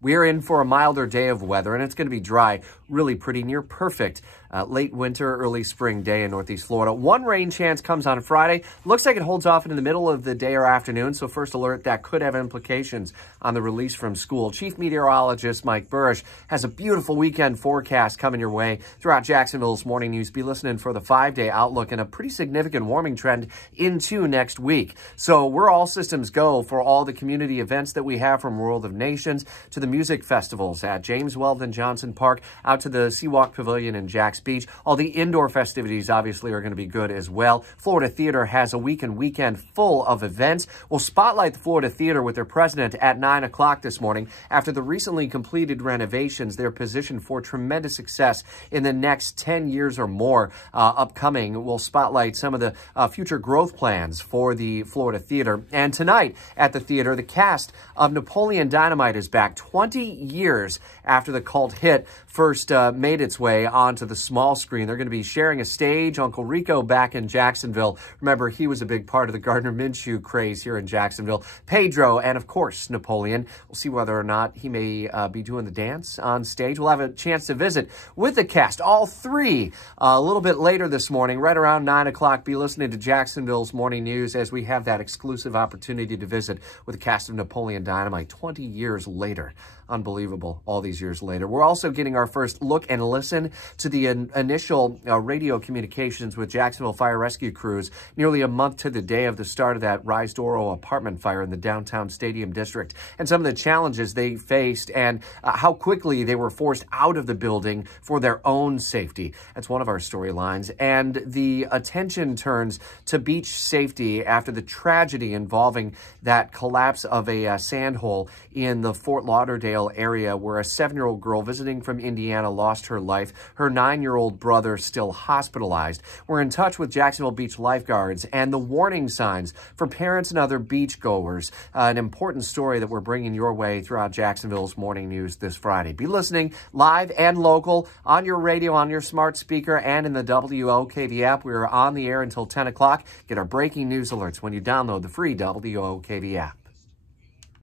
We're in for a milder day of weather, and it's going to be dry, really pretty near perfect. Late winter, early spring day in Northeast Florida. One rain chance comes on Friday. Looks like it holds off into the middle of the day or afternoon, so first alert, that could have implications on the release from school. Chief Meteorologist Mike Burrish has a beautiful weekend forecast coming your way throughout Jacksonville's morning news. Be listening for the 5-day outlook and a pretty significant warming trend into next week. So we're all systems go for all the community events that we have, from World of Nations to the music festivals at James Weldon Johnson Park, out to the Seawalk Pavilion in Jack's Beach. All the indoor festivities obviously are going to be good as well. Florida Theater has a weekend full of events. We'll spotlight the Florida Theater with their president at 9 o'clock this morning. After the recently completed renovations, they're positioned for tremendous success in the next 10 years or more upcoming. We'll spotlight some of the future growth plans for the Florida Theater. And tonight at the theater, the cast of Napoleon Dynamite is back 20 years after the cult hit first made its way onto the small screen. They're going to be sharing a stage. Uncle Rico back in Jacksonville. Remember, he was a big part of the Gardner Minshew craze here in Jacksonville. Pedro, and of course, Napoleon. We'll see whether or not he may be doing the dance on stage. We'll have a chance to visit with the cast, all three, a little bit later this morning, right around 9 o'clock. Be listening to Jacksonville's Morning News as we have that exclusive opportunity to visit with the cast of Napoleon Dynamite 20 years later. Unbelievable, all these years later. We're also getting our first look and listen to the initial radio communications with Jacksonville fire rescue crews nearly a month to the day of the start of that Rise Doro apartment fire in the downtown Stadium District, and some of the challenges they faced and how quickly they were forced out of the building for their own safety. That's one of our storylines. And the attention turns to beach safety after the tragedy involving that collapse of a sand hole in the Fort Lauderdale area, where a 7-year-old girl visiting from Indiana lost her life. Her 9-year-old brother still hospitalized. We're in touch with Jacksonville Beach lifeguards and the warning signs for parents and other beachgoers. An important story that we're bringing your way throughout Jacksonville's morning news this Friday. Be listening live and local on your radio, on your smart speaker, and in the WOKV app. We're on the air until 10 o'clock. Get our breaking news alerts when you download the free WOKV app.